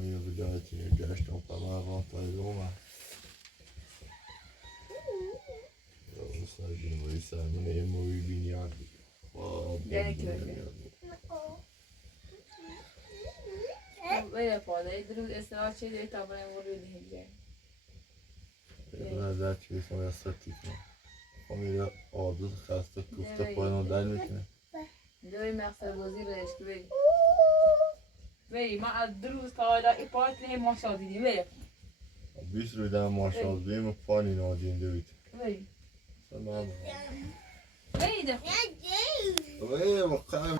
Io vedete, già sto parlando per Roma. Io sto dicendo, non è movimento. Böyle pode, idrus esse ce de tavole vorrei dire. نظر چیزی کنم استاتیک خمیده آدوز خسته کوفته پایان در میکنه دوی مقصد بازی بهش که بری بری ما از دروز تا حالا ای پایت نه ما شادیدیم بری 20 روی در ماشاءالله بیم پانی نادین دوید بری سلام بری ده بری واقعا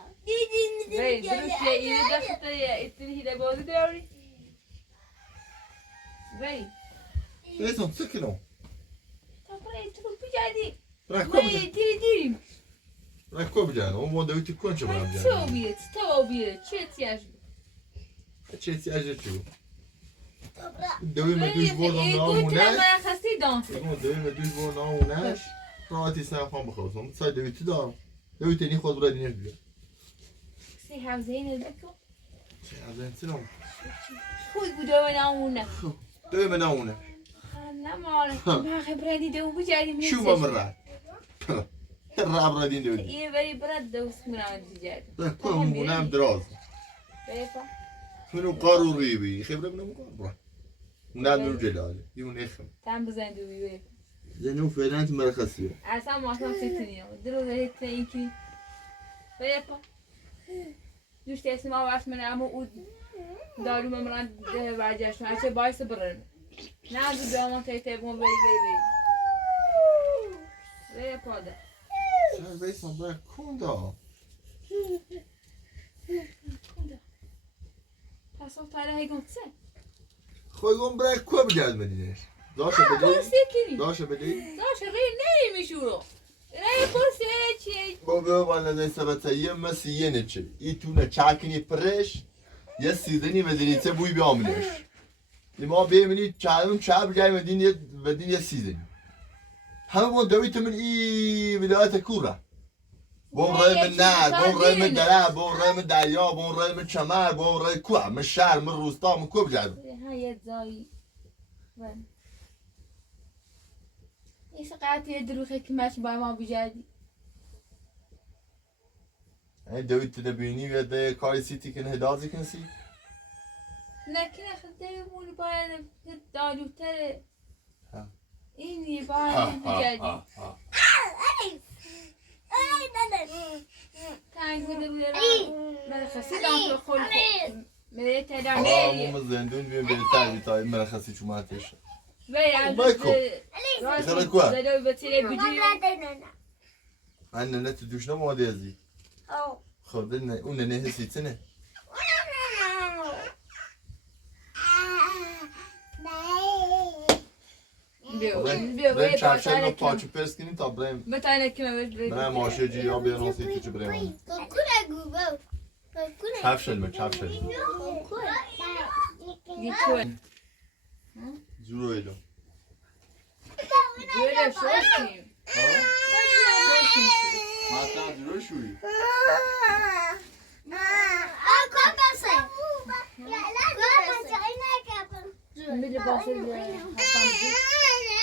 بری دروز که ایره دسته ایتنی هیده بازی داری بری بیتون سکنو تا برای تو بجادی رکو بری بجان دیری رکو بجان اون ما دویدی کن چه برم تو بیت تو بیت چه تیاج چه احتیاجه چه دوی مدوش بردم گوتنه نامونه من خستی دانس دوی مدوش بردم نامونه راحتی سر خواهم بخواستم سای دوی تو دارم دوی تنی خود برای دینش بجان سی حوزه بکن چه از این سنم خوی بوده و نامونه دوی من نامونه نماره ما خبرانی دو بجادی شو ما مرات الرعب رادين دولي إيه بري برد دوس مرام بجادي كلهم منام دراز بيفا منو قارو ريبي خبرة منو مقاربة منام نور جلالي يون إخم تام بزن دوبي بيفا زنو فعلا أنت مرخصية عسام ما كان ستني درو ده تيجي بيفا دوش تسمع واش من عمو ود دارو ممران ده برجاش عشان بايس برن نازل بيوم تيتبون بي بيفا ده شايف بيسم بقى كوندا پس اون تاره هی گمسه خوی گم برای کو بجد مدینش داشه بدی کنی داشه بدی داشه غیر نمیشورو نه پرسی چی بابا والا نه سبت یه مسیه نچه ای تو نه چاکنی پرش یه سیدنی مدینی ته بوی بیامنش ما بیمنی چالون چاب جای مدینی بدین یه سیدنی همه من دویت من ای ولایت کوره بون رای من نار بون رای من دریا بون رای من دریا بون رای من چمر بون رای کوه من شهر من روستا من کو بجد های زایی این سقاطی دروخه که ماش با ما بجادی این دویت نبینی و ده کاری سیتی کنه هدازی کنسی لكن خدموني باين دالو ترى إني باين بجدي كان يقول لي ما خسيت عم تقول مريت هذا مو مزندون بيم بالتالي تاي مرخصي شو ما تش بيا خليك كوا زلوا بتلي بجي عندنا نتدوش نمو ديزي خدنا قلنا نهسي سنه بریم چرچل رو پاچو پرس کنیم تا بریم بتاینه که من بریم ماشه جی یا بیان آسی تو چه بریم چپ شلمه چپ شلمه دیتوه زورو ایلو böyle şortayım. Hatta zuro şuyu Biri bahsediyor.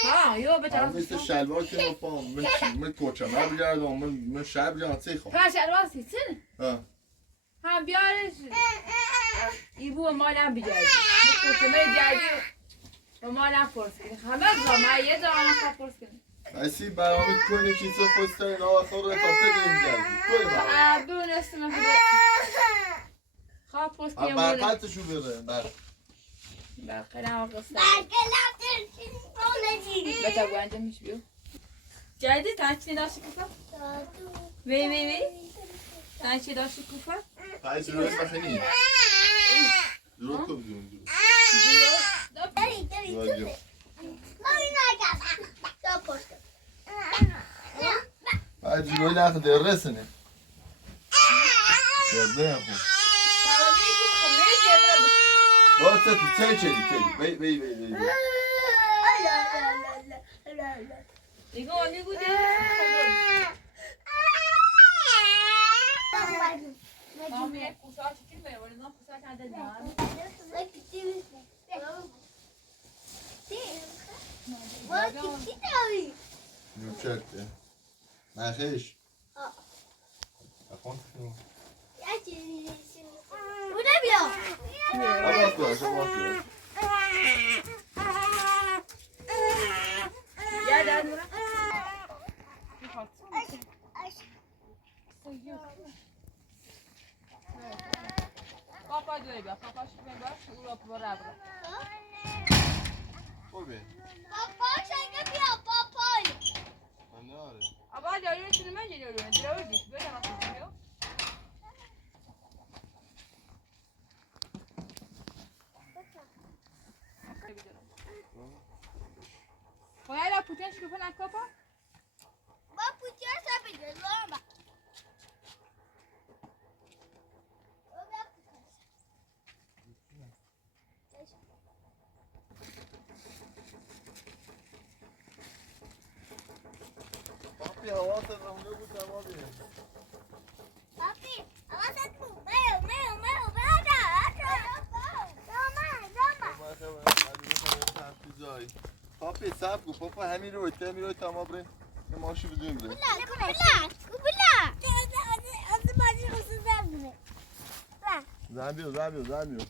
Ha, yok be من مثل شلوار که ما پام من کوچم من بگردم من شب بگردم تی خوام Ha şervan seçsin. ها Ha bir ara İbu malem bir geldi. Bu koçuma geldi. O malem forskin. Hamaz zaman yedi ana forskin. اسی برام کنی چیز خوستن آخر رو تافته دیم کردی کل برام Böyle üstüne hadi. Ha forskin بر böyle. خطشو بره بر Ben kalem kısa. Beta güvendemiş bir. Geldi taçlı daşı kufa. Ve. Taçlı daşı kufa. های زورو بخنی زورو کب زورو زورو های زورو نخ درسنه درده خون با تو تی چلی بی 이거 어디구지? Mamiye kusağı çekilmiyor. Oradan kusağı kendin ya. نوچرته نخیش اخوان کنو Abax biraz, abax biraz. Gel hadi bırak. Papa diyor ya, papa şimdi bak, uğrap bırak. خوبه نه آره Ama hadi öyle sürmen geliyor öyle. Öyle değil. Böyle nasıl sürüyor? Koyayla putin çıkıp ne kapa? پاپی حواست رمونه بود تمام بیه پاپی سب کن پاپا همین رو اتهم میروی تمام بریم یه ماشی بدون بریم زن بیو برو بریم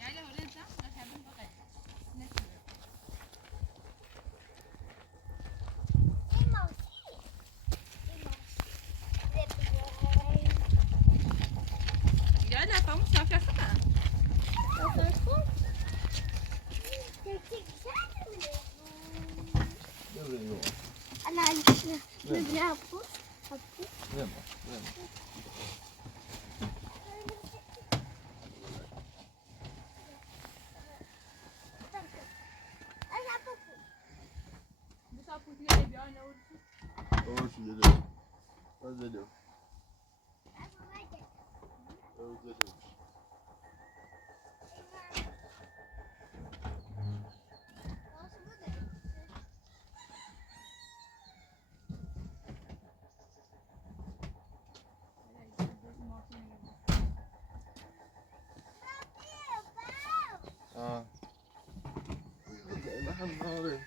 Yani öyle sen kendin bak. Ne sürüyor? Ya ne yapalım? Şafşasana. Gel buraya yola. Yeme. Bu sapıklığa bir an olursun. Doğru şu geliyor. Az geliyor. Evet geliyor. Aa. Allah'ım ne oluyor?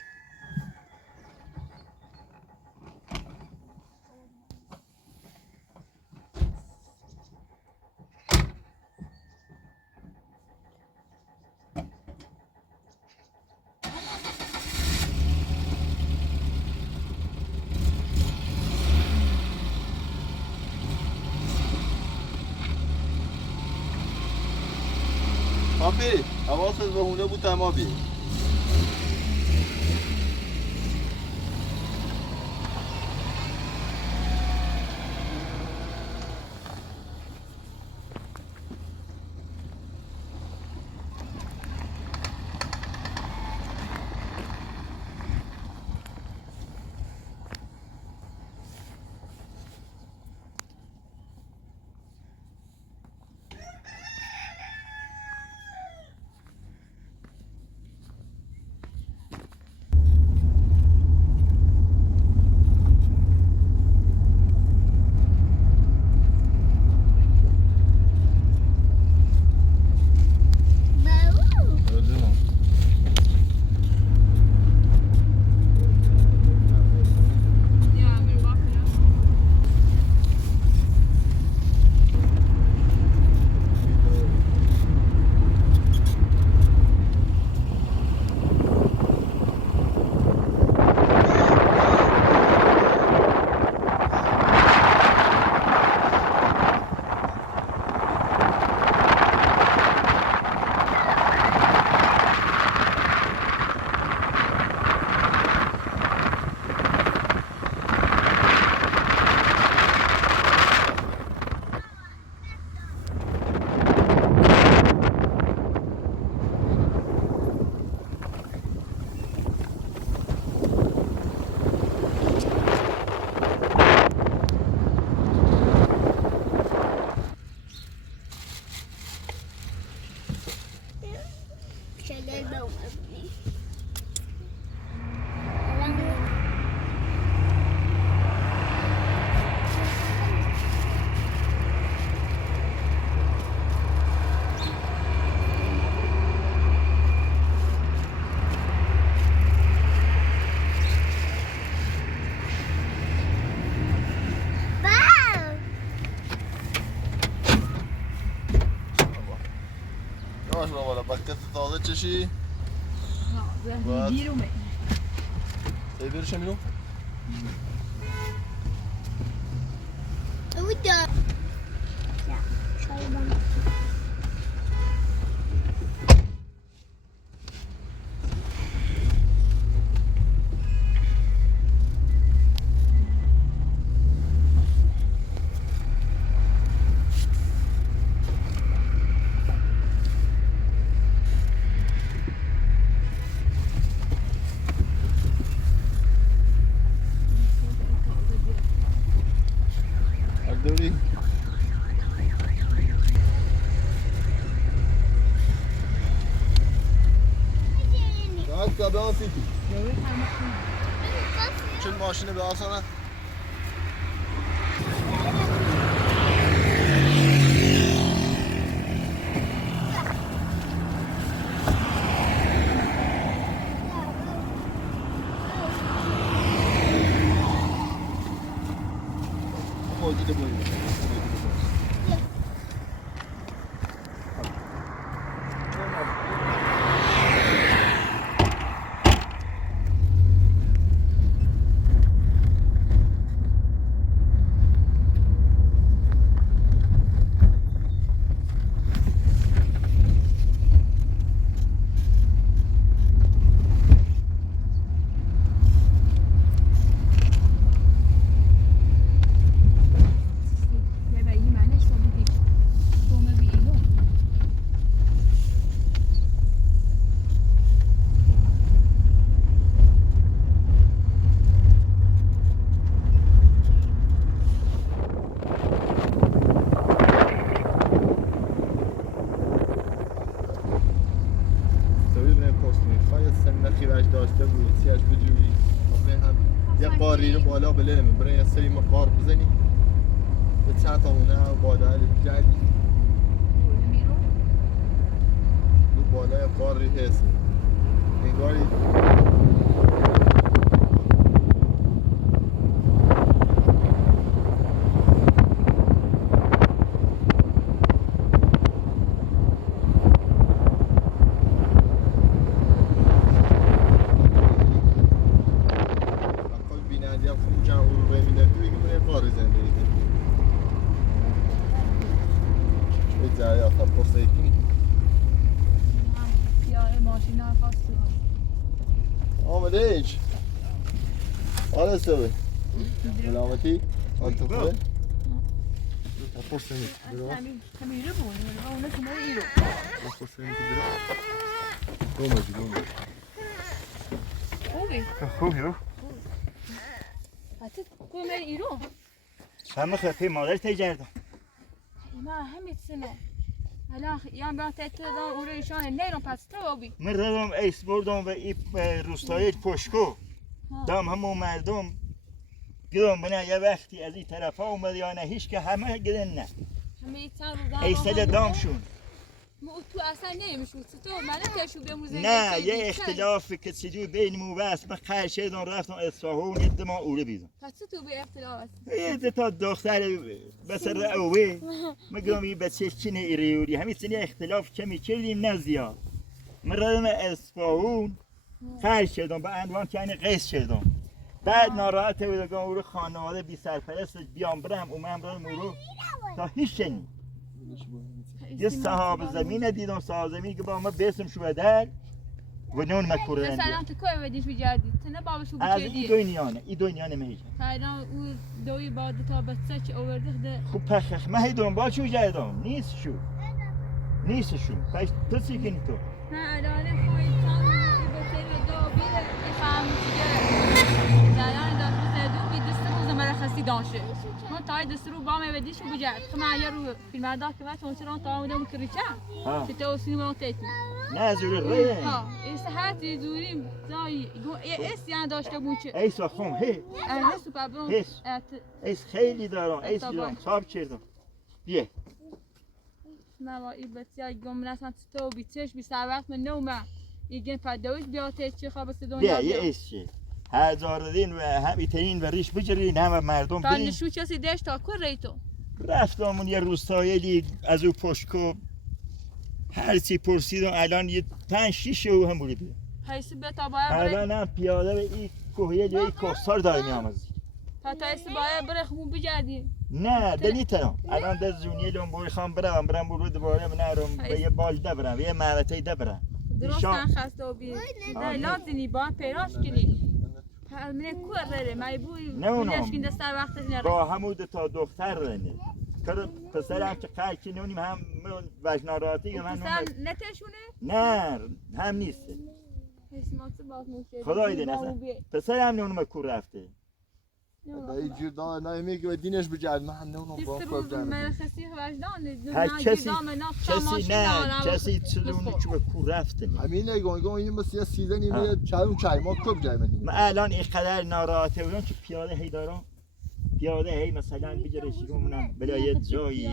پاپی حواست به هونه بود تمامی خفت تازه چشی؟ نه دیرومه ای برشم اینو؟ بودا دوری راست به آن سیتی چون ماشین به آسانه موجود بایی داشته بود سیاش بجوری هم یه قاری رو بالا بله من برای یه سری ما قار بزنی به چند تا مونه بالا جدی دو بالا یه قاری هست انگاری آمدهش آره سوی سلامتی آن تو خوبه؟ پرس نمید همیره بونی اونه کنه ایرو پرس نمید که برو دومجی خوبی؟ خوبی رو؟ حتی کنه ایرو همه خطی مادر تیجردم ما همه سنه هلا یان با تتدان اوره شان نیرون پس تو بی من ردم ایس بردم و ای روستایی پشکو دام همون مردم گرم بنا یه وقتی از این طرف ها اومد یا نه هیچ که همه گرن نه همه چند روزا ایسل دامشون تو اصلا نمیشود تو من تشو بموزه نه یه اختلاف که چجوری بین مو بس من خرشیدون رفتم اصفهان یه دما اوره بیزم پس تو به اختلاف یه تا دختر بسر اوه مگم این بچه چینه ایریوری همین سنی اختلاف کمی کردیم نزیاد من ردم اصفهان خرشیدون به عنوان که یعنی قیس شدم بعد ناراحت بودم اون خانواده بی سرپرست بیام برم اومم برم اون تا هیچ شنی یه صاحب زمین دیدم صاحب زمین که با ما بیسم شو در و نون مکورن مثلا تو کوی ودیش بجردی تنه بابشو از بچدی این دنیا نمیشه فعلا او دوی بعد تا بچه چه آورده ده خوب پخخ من هیدم با چو جردم نیست شو پس تو چی کنی تو نه الان خوی تام بچه دو بیره فهم جریان داد دو بی دست روز مرخصی داشته من تای دست رو با ودیش بجرد تو معیار رو فیلم داد که وقت اون تا اونم کریچا که تو سینما تیت نه زوری ها استحات زوریم زای یه داشته بود چه ایس خم هی هست پابلون ایس خیلی دارم ایس دارم صاحب کردم بیا نوایی بسیار گمراه تو بیچش بی سوقت من نوما ایگن پدوش بیاته چه خواب است دنیا بیا یه ایس چه هزار دین و همی تین و ریش بجرین همه مردم تا بین نشو چیزی داشت تا کور ریتو رفتمون یه روستایی از او پشکو هر چی پرسیدم الان یه 5-6 او هم بوده. حیث به تا باید بره الان هم پیاده به این کوهیل یا این کوهسار داریم میامازی. تا حیث باید بره خمون بگردیم. نه دنی ترام الان در زونیلم بوی خام برم برو دوباره منارم به یه بالده برم یه معرکه ده برم. درستن خسته و بی نه لازمی با پیراش کنی. من کوره ما بوی بودش که دست وقتش نره. با همود تا دختر رنه. کار پسرم که قاچی نونیم هم وجناراتی من پسر نتشونه؟ نه هم نیست. خدای دین اصلا پسرم نونم کور رفته. دایی جور دا نمیگه و دینش بجرد من نونم با خود جمع. مرخصی وجدان. هر کسی چلونی که به کور رفته. همینه گونگون این مسیح سیزنی میاد چای ما کب جای مدیم. من الان اینقدر ناراحته بودم که پیاده هی دارم. پیاده هی مثلا بجرشی کنم بلا یه جایی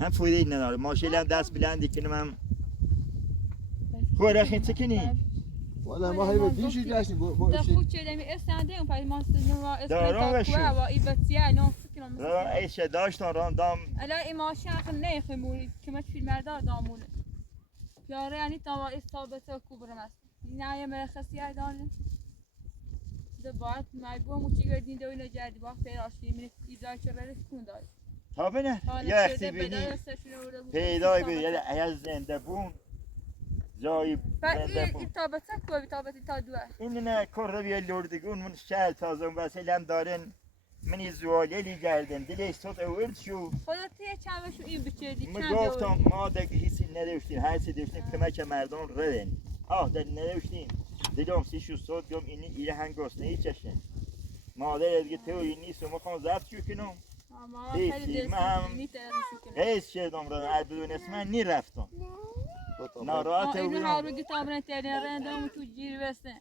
هم فایده نداره ماشین هم دست بلندی کنم هم خوره خیلی چکنی والا ما هی به دیشی جاشیم با اشی خود چه دمی استنده اون پای ما سنوا اسمتا کوه و ایبتیه نه سکنم مثلا ایش داشتن راندام الان این ماشین آخر نخمونی که من فیلم مردار دامونه پیاره یعنی تا استابت کوبرم است نه یه مرخصی دانه ده باید مجبور موچی گردین دوی نجدی وقت پیراشی من ایزای چه بره کون داد تا بینه یه اختی بینی پیدای بینی یه ایال زنده بون جایی زنده بون این تابت کوه تابتی تا دوه این نه کرده بیای لردگون من شهر تازم واسه هم دارن منی زوالیلی گردن دلی صوت اورد شو خودت یه چمشو این بچردی من گفتم ما دیگه هیچی نداشتیم هر چی داشتیم کمک مردم ردن در نداشتیم دیدم سیشو صوت گم اینی ایره هنگاست نیچشن مادر دیگه توی نیست و میخوام ضبط شو کنم دیدی من هم حیث شدم را بدون اسم من نی رفتم ناراحت بودم این هارو گتابرن ترین رندم تو جیر بسته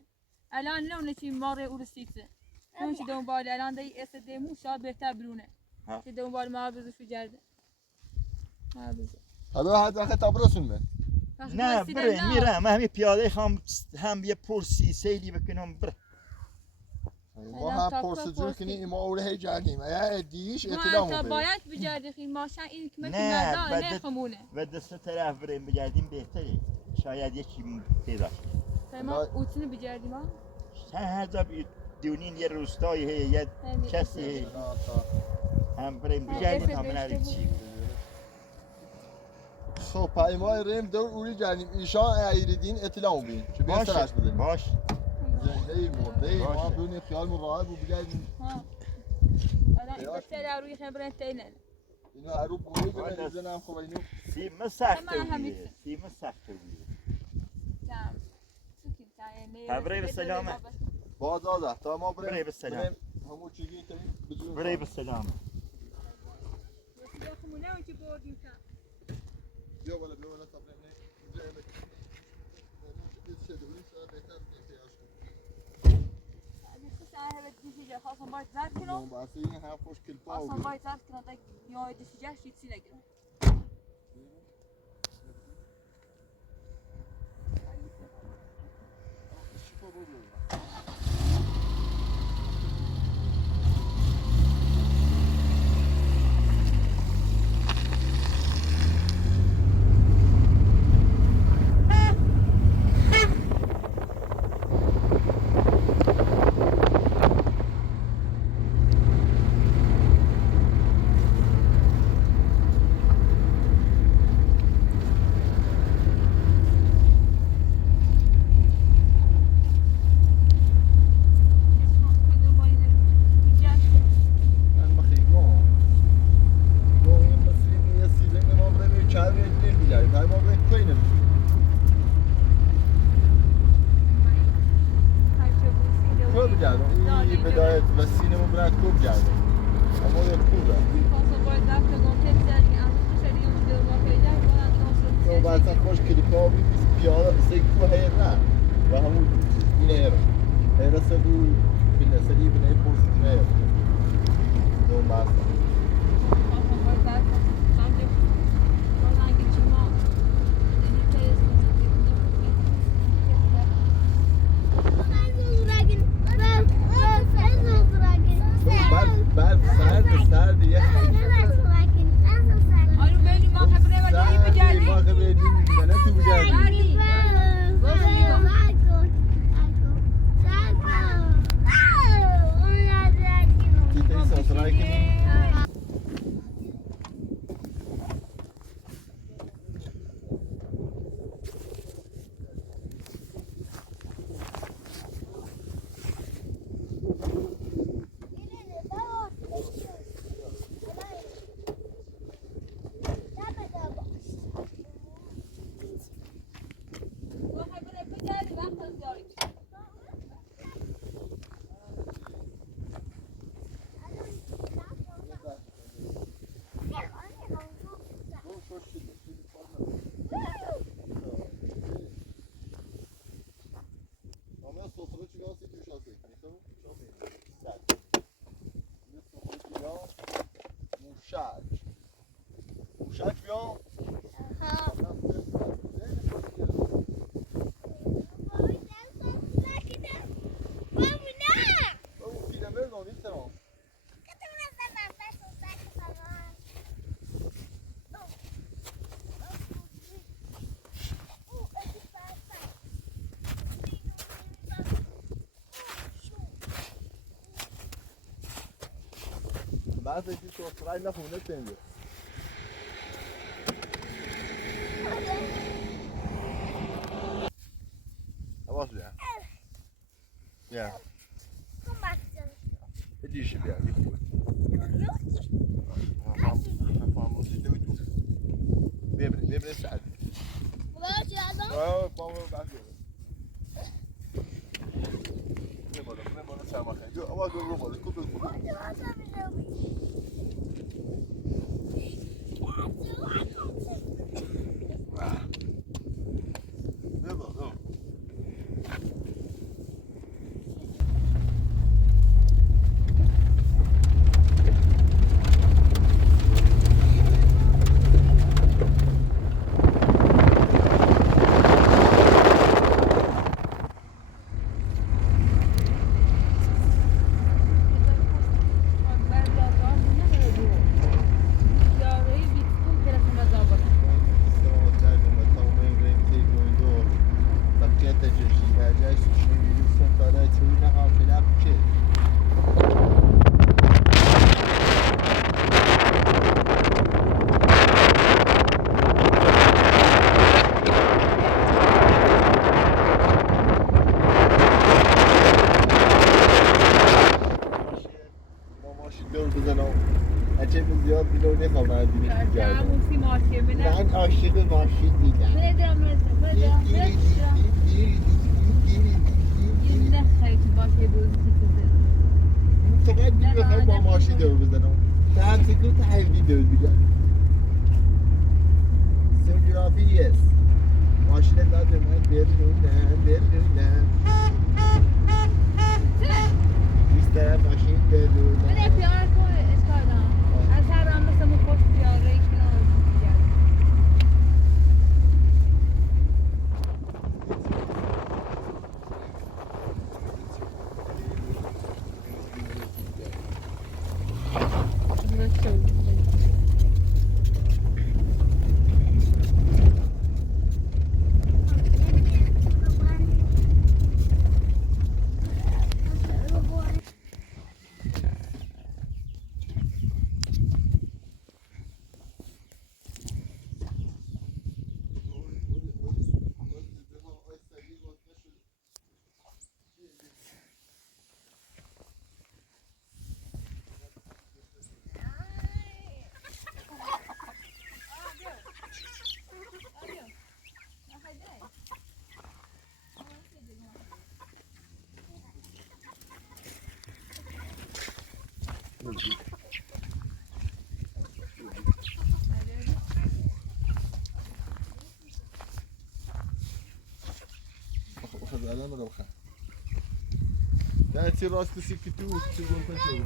الان نه چی ماره اورسیته اون چی دنبال الان دی اس دی مو شاید بهتر برونه که دنبال ما بزشو جرده ما بزش حالا حد وقت تابرسون من نه بره میرم همین پیاده هم یه پرسی سیلی بکنم بره ما هم پرسجو کنیم ما اوله هی جردیم ایا دیش اطلاع ما تا باید بجردیم این ماشین این که مردان نخمونه و دست طرف بریم بجردیم بهتره شاید یکی پیدا کنیم ما اوتینو بجردیم ها هر جا دونین یه روستایی یه کسی هم بریم بجردیم تا من چی خب پیمای ریم دور اولی جردیم ایشان ایریدین اطلاع بین چه بهترش بدیم باش زنده مرده ما بدون خیال مراقب بود بگردیم الان این بسیار روی خبرن تینن اینو هر رو بوری بزنم خب اینو سیم سخته سیم سخته برای به سلامه باز آده تا ما برای به سلامه همون چیزی که برای به سلامه بیا بالا تا بریم خواستم باید زرد کنم خواستم باید زرد کنم تا نیای دیسیجه شیطسی نگیرم موشک بیا. بعد اینکه تو رای نخونه تنده. Abbas bia. Ja. Kom maar. Het is je bia, niet goed. Van moet je doen. Neem het uit. Wat je dan? Oh, kom maar bij. Neem maar het samen gaan. Doe, wat doen we maar. Kom op. Wat hebben we nou? من عاشق ماشین میگم. چقدر میخوای با ماشین دور بزنم. چند سکوت حیوی دور بگم. سنجرافی یس. ماشین داده من برونم. بیشتر ماشین برونم. بده پیار کن اشکالا. از هر راه مثل من خوش پیاره ای کنار دیگر. خذ علامة لو خان. تأتي راس تسكتو تقول تنتو.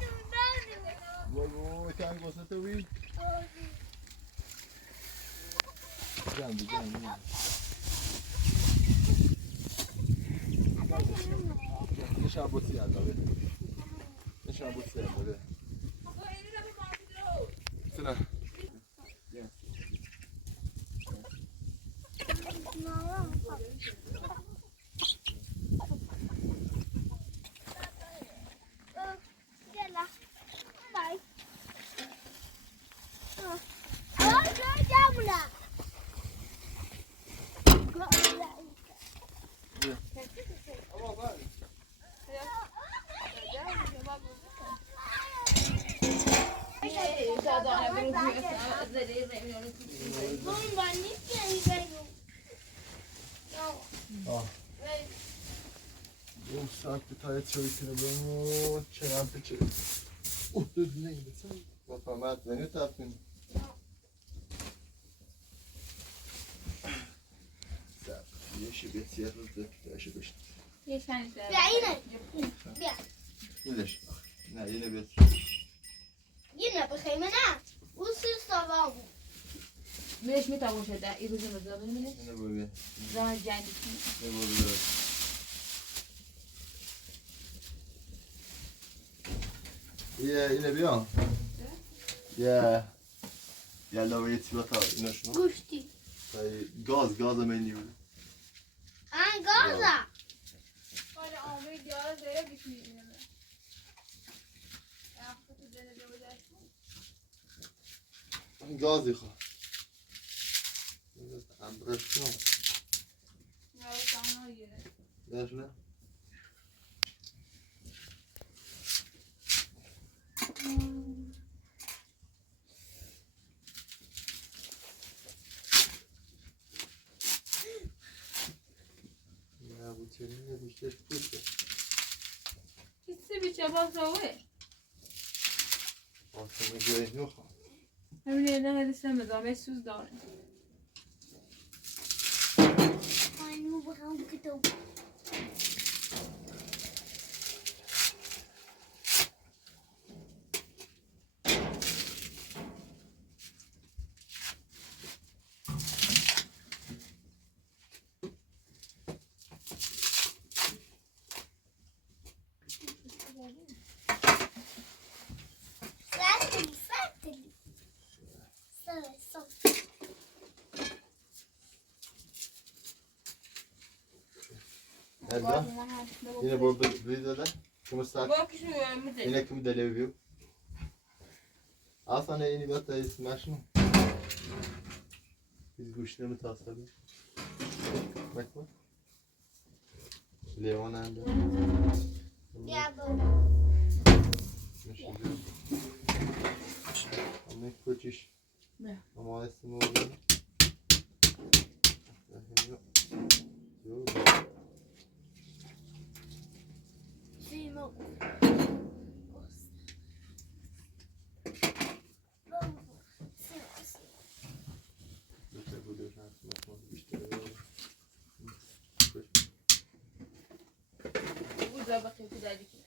والله كان قصته وين؟ جنبي. نشان بوسي على ده. نشان بوسي على ده. سنة. Yum saat tayet çöysene bu çenem peçe. Dur ne gidiyorsun? Bak Mat beni taptın. Sap. Yeşil bir siyah da yeşil bir. Yeşil. Ya yine. Ya. Yine. Ne yine bir. Yine bakayım ana. او سیستم بود. منش میتوان شده این روز مزابل منش اینو ببین. زن جنگی اینو ببین. اینو بیا. یه لویه تیبتا اینو شنو. گوشتی. گاز منیو. گازا. حالا آمه دیاره زیره بکنیم نمه خود زنه بیو گازی خواه. امبرش نو. نه سامنا گیره داش نه. نه بود چه نه بیشترش پوسته. کسی بیچه باز روه آسمه جایی نخواه. همین نه هدیسته مزامه سوز داره اینو بخوام کتاب. هلا اینه با برید داده کم ساعت باکشو مده اینه کم دلیو بیو اصلا اینی باید تا اسمش نو biz گوشت متعصبی bakma لیوان هم داره بیا میشه همه کوچیش نه اما اسمو بگیم سیمو. بودا بخیر کدایی کنه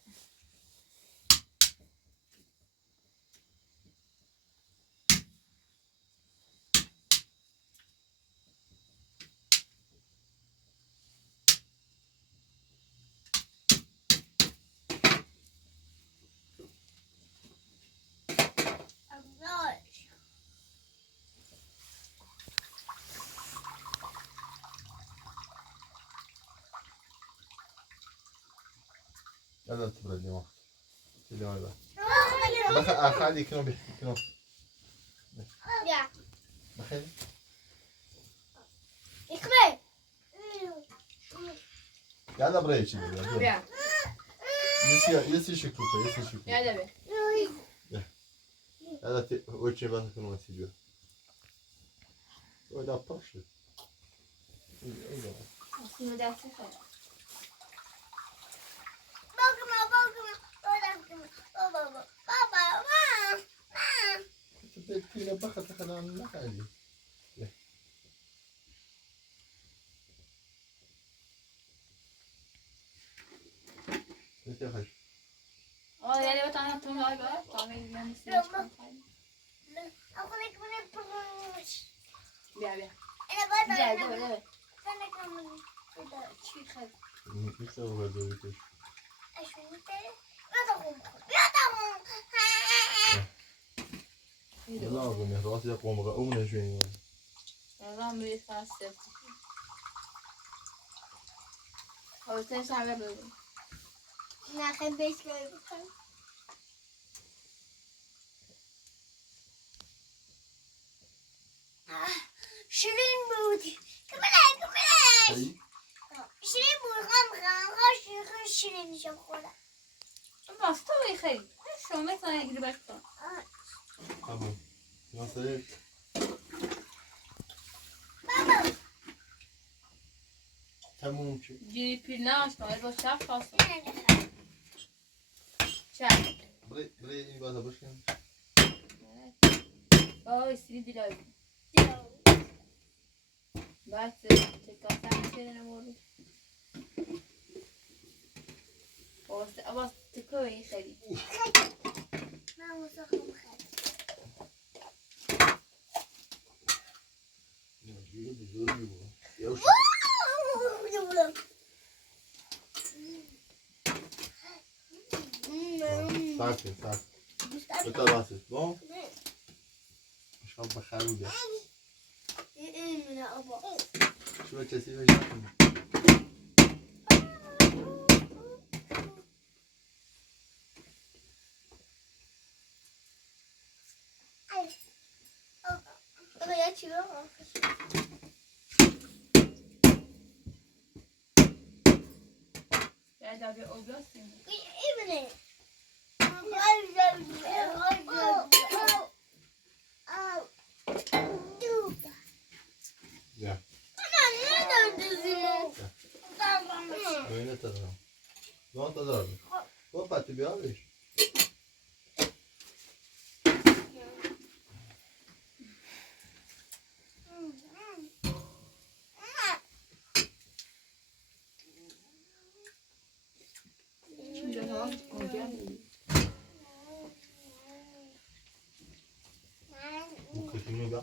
هذا تبرد اليوم اليوم هذا خلي كنو كنو بیا بخير اخبار. يلا بريتش بیا يسي شكوكا يسي شكوكا یاده بی هذا وجهي بس كنو مسيجو ولا برشة آسیمه دستی خواهد بابا. تبتدي بخت خلنا نخلي انت خش آه یعنی با تنها تون آی با تامه من سیمش کن خواهد بیا بیا بیا دو دو چی خواهد لسه هو دويتش لازم يخلص يقوم رؤونا شوي نظام بيت فاسد او تنسى على بابا نخل بيش كوي بخل. شیرین بود. کمله. شیرین بود. خام شیرین نشم خورم. بس تو خیلی شما مثلا اگری بکن تمام ناصر بابا. تموم شد جی پیلناش باید با شب خواستم نه. چپ بري این بازا بشکن آی سری دیلای بعد تکاسم چه نمورد باز تکوی خیلی من واسه خم خیلی. ساعت دوست بتا راست با نه شام بخرم بیا این من آبا شو کسی بشه آبا یا چی رو Ja, da wir Oblastin. ایمونه بیا اینه تا دارم نه تا دارم با پتی بیا بیش Şimdi tamam, olacak. کتیمو بیا